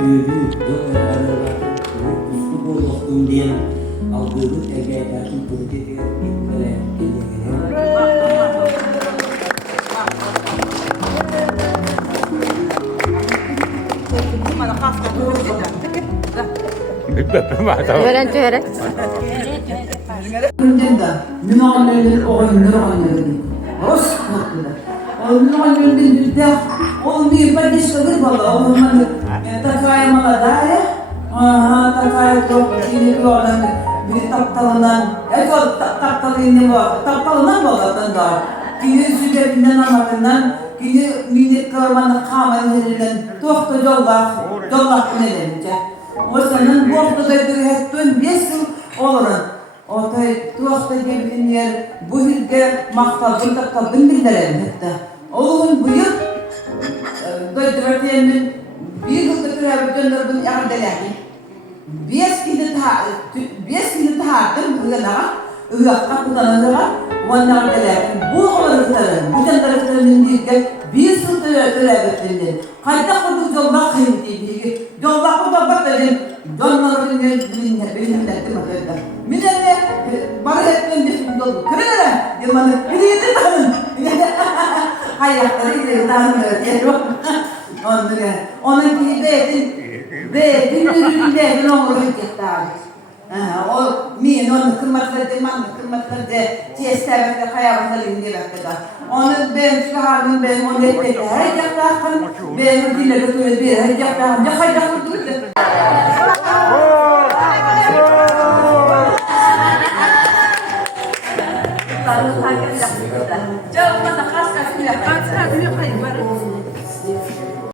Büyük uslu bolluk indiyen aldığımız evliyatasın Türkiye'de gitmeye Öğren. Münavverlerin oyunları oynadı. Hoş kalktılar. Münavverlerin yüzde olmuyor. Ben de çıkılır valla. Onların takaya malada. Takaya çok sinirli olan bir taptalından. Çok taptalı indi var. Taptalından valla da. Kimi sütetinden amatından. Kimi millet kırmanı kamerlerinden. Tohta jollak ne denince. O senin bu haftada dürühettin 5 yıl olurun. Otay tuğakta geldiğin yer bu hilde maktabın taptabın bildirelim hatta. Oğlum bu yıl döydüretiyenin bir yılda türevi döndürdün yardelerdi. 5 yıl tahattım ıgakka kudananıra vanlardelerdi. Bu olarıkların, bu jandarıkların bilgi bir yıl türevi kayda kurduk yolda kıymetiydi. Yolda kurduk dedim. Donların bilinler Minne bana etmen bir dolu. Kırılara yamanı biriydi tanın. Hayatları gidiyor tanımıyor diyorum. Onun gibi beydin ürünlerin onu hüketler. O min onu kırmakları testlerle hayatlarını diyerekler. Onu ben çıkardım ben onu etmekle her yaklaşım ben dinle götürüyor bir her yaklaşım ya hayatlar